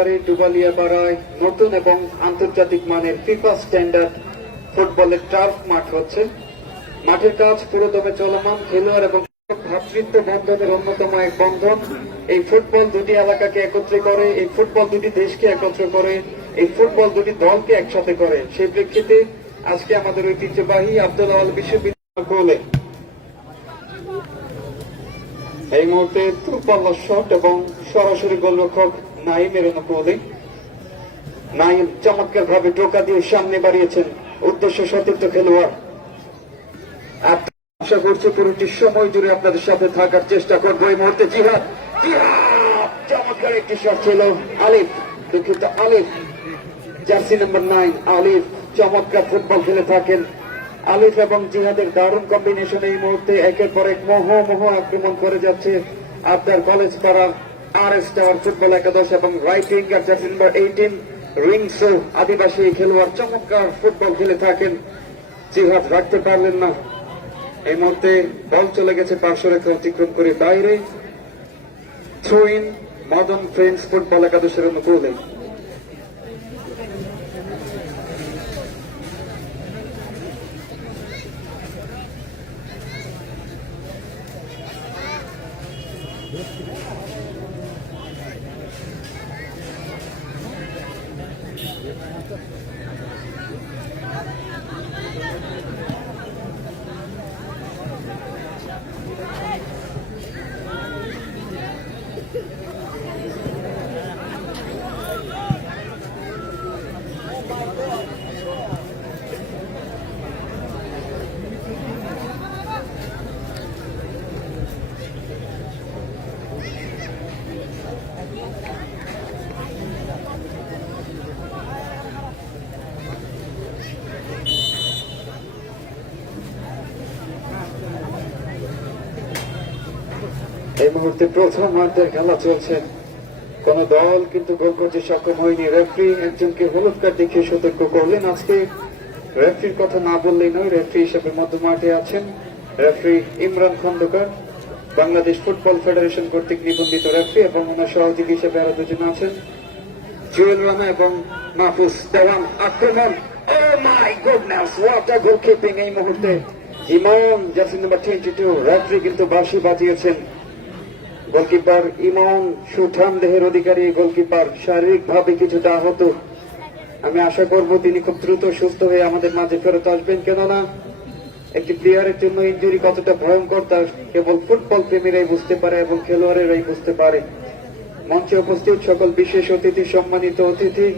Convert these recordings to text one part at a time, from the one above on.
পারে ডুবালিয়াপাড়ায় নতুন এবং আন্তর্জাতিক মানের ফিফা স্ট্যান্ডার্ড ফুটবলের টার্ফ মাঠ হচ্ছে। মাঠের কাজ পুরোদমে চলমান। খেলোয়াড় এবং ভ্রাতৃত্ব বন্ধনের অন্যতম এক বন্ধন। এই ফুটবল দুটি এলাকাকে একত্রে করে, এই ফুটবল দুটি দেশকে একত্র করে, এই ফুটবল দুটি দলকে একসাথে করে। সেই প্রেক্ষিতে আজকে আমাদের ঐতিহ্যবাহী আব্দুল আওয়াল বিশ্ববিদ্যালয় গোলে এই মুহূর্তে দূরপাল্লার শট এবং সরাসরি গোলরক্ষক নাইমের অনুকূলে। নাইম চমৎকার ভাবে টোকা দিয়ে সামনে বাড়িয়েছেন, উদ্দেশ্য সতীর্থ খেলোয়াড়। আশা করছি পুরোটি সময় জুড়ে আপনাদের সাথে থাকার চেষ্টা করবো। এই মুহূর্তে জিহাদ চমৎকার একটি শট ছিল। আলিফ, দুঃখিত আলিফ, জার্সি নাম্বার 9 আলিফ চমৎকার ফুটবল খেলে থাকেন। আলিফ এবং জিহাদের দারুণ কম্বিনেশন এই মুহূর্তে একের পর এক মোহ আক্রমণ করে যাচ্ছে আবদার কলেজ পাড়া RS টাওয়ার ফুটবল একাদশ এবং রাইট উইঙ্গার জার্সি নাম্বার 18 রিংসো আদিবাসী খেলোয়াড় চমৎকার ফুটবল খেলে থাকেন। জিহাদ রাখতে পারলেন না। এই মুহূর্তে বল চলে গেছে পার্শ্বরেখা অতিক্রম করে বাইরে। Throw in Madan friends football একাদশের অনুকূলে। এই মুহূর্তে প্রথম অর্ধের খেলা চলছে। কোন দল কিন্তু গোল করতে সক্ষম হয়নি। রেফারি একজনকে হলুদ কার্ড দেখিয়ে সতর্ক করলেন। আজকে রেফারির কথা না বললেই নয়, রেফারি হিসেবে মধ্য মাঠে আছেন referee Imran Khandakar, Bangladesh football federation কর্তৃক নিবন্ধিত রেফারি, এবং ওনার সহযোগী হিসেবে আরো দুজন আছেন জুয়েল রানা এবং মাহফুজ দেওয়ান। আক্রমণ, ও মাই গুডনেস, হোয়াট আ গোলকিপিং! এই মুহূর্তে ইমন জার্সি নাম্বার 22 রেফারি কিন্তু বাঁশি বাজিয়েছেন। গোলকিপার ইমন সুঠাম দেহের অধিকারী গোলকিপার, শারীরিক ভাবে কিছুটা আহত। আমি আশা করব তিনি খুব দ্রুত সুস্থ হয়ে আমাদের মাঝে ফেরত আসবেন, কেননা একটি প্লেয়ারের জন্য ইনজুরি কতটা ভয়ঙ্কর তা কেবল ফুটবল প্রেমীরাই বুঝতে পারে এবং খেলোয়াড়েরাই বুঝতে পারে। মঞ্চে উপস্থিত সকল বিশেষ অতিথি, সম্মানিত অতিথি,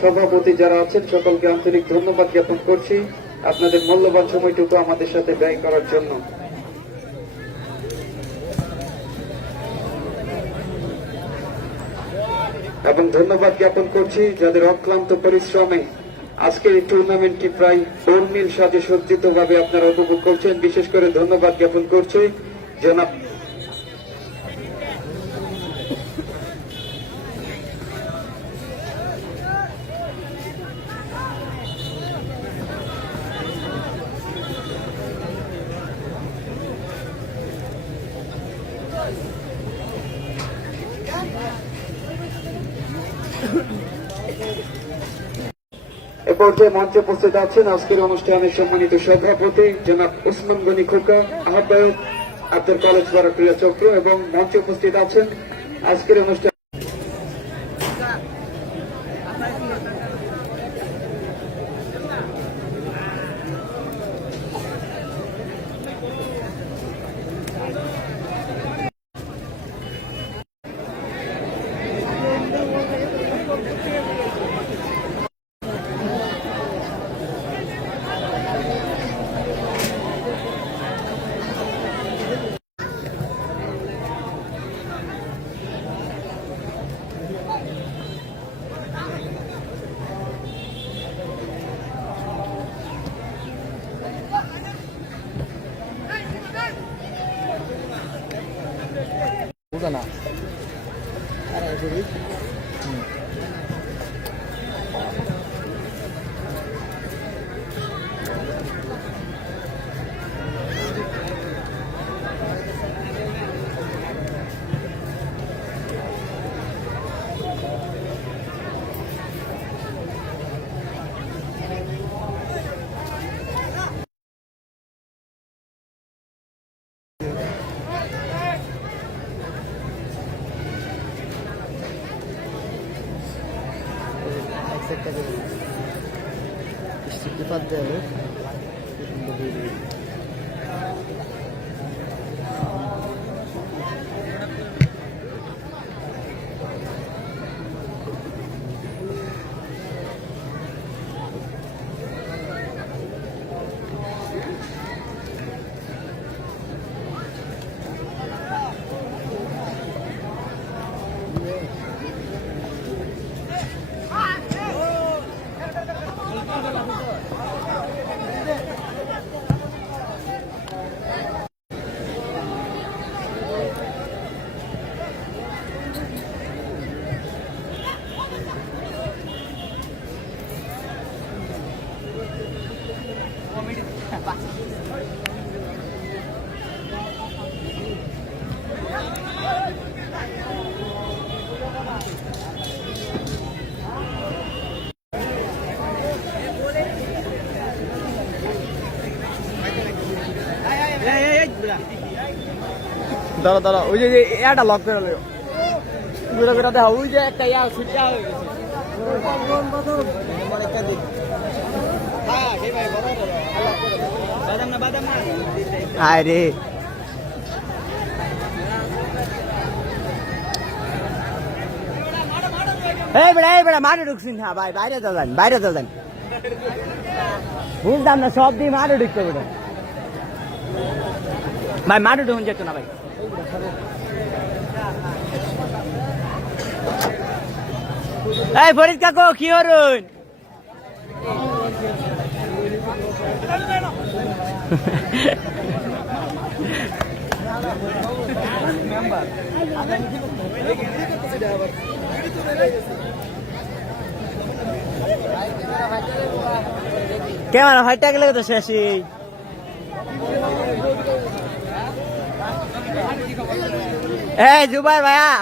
সভাপতি যারা আছেন সকলকে আন্তরিক ধন্যবাদ জ্ঞাপন করছি আপনাদের মূল্যবান সময়টুকু আমাদের সাথে ব্যয় করার জন্য। এবং ধন্যবাদ জ্ঞাপন করছি যাদের অক্লান্ত পরিশ্রমে আজকের এই টুর্নামেন্টটি প্রায় বর্ণিল সাজে সজ্জিত ভাবে আপনারা উপভোগ করছেন। বিশেষ করে ধন্যবাদ জ্ঞাপন করছি জনাব এ পর্যায়ে মঞ্চে উপস্থিত আছেন আজকের অনুষ্ঠানের সম্মানিত সভাপতি জনাব ওসমান গনি খোকা, আহ্বায়ক আব্দুল কলেজ পাড়া ক্রীড়া চক্র, এবং মঞ্চে উপস্থিত আছেন আজকের অনুষ্ঠান দাঁড়া দাঁড়া ওই যে এটা লক করে লো ঘুরে ঘুরে দেখা ওই যে একটা ইয়া ছুটিয়া হয়ে গেছে আরে এই বেড়া মাঠে ঢুকছেন হ্যাঁ ভাই বাইরে তো যান বুঝলাম না সব দিয়ে মাঠে ঢুকতে বেড়া ভাই মাঠে ঢুকুন যেত না ভাই এই ফরিদ কাকু কি হরুন ক্যামেরা ফাইটটা গেলে তো শেষই এই জুবাই ভাইয়া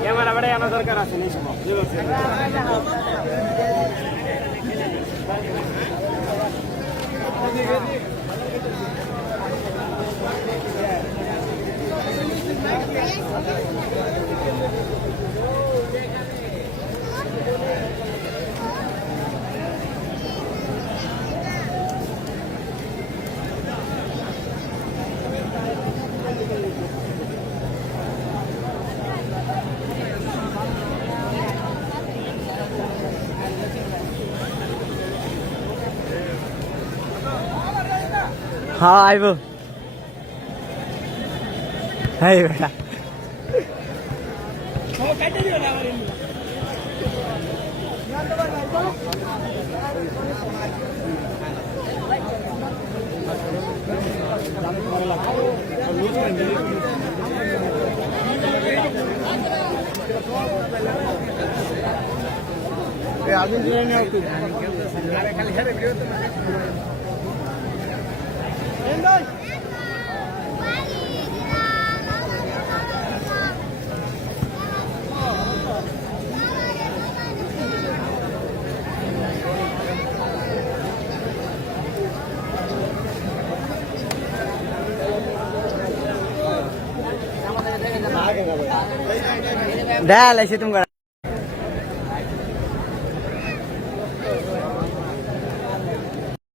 ক্যামেরা বাড়াই আনা দরকার আছে এই সময় हाँ आइबो है बेटा Dah lah situ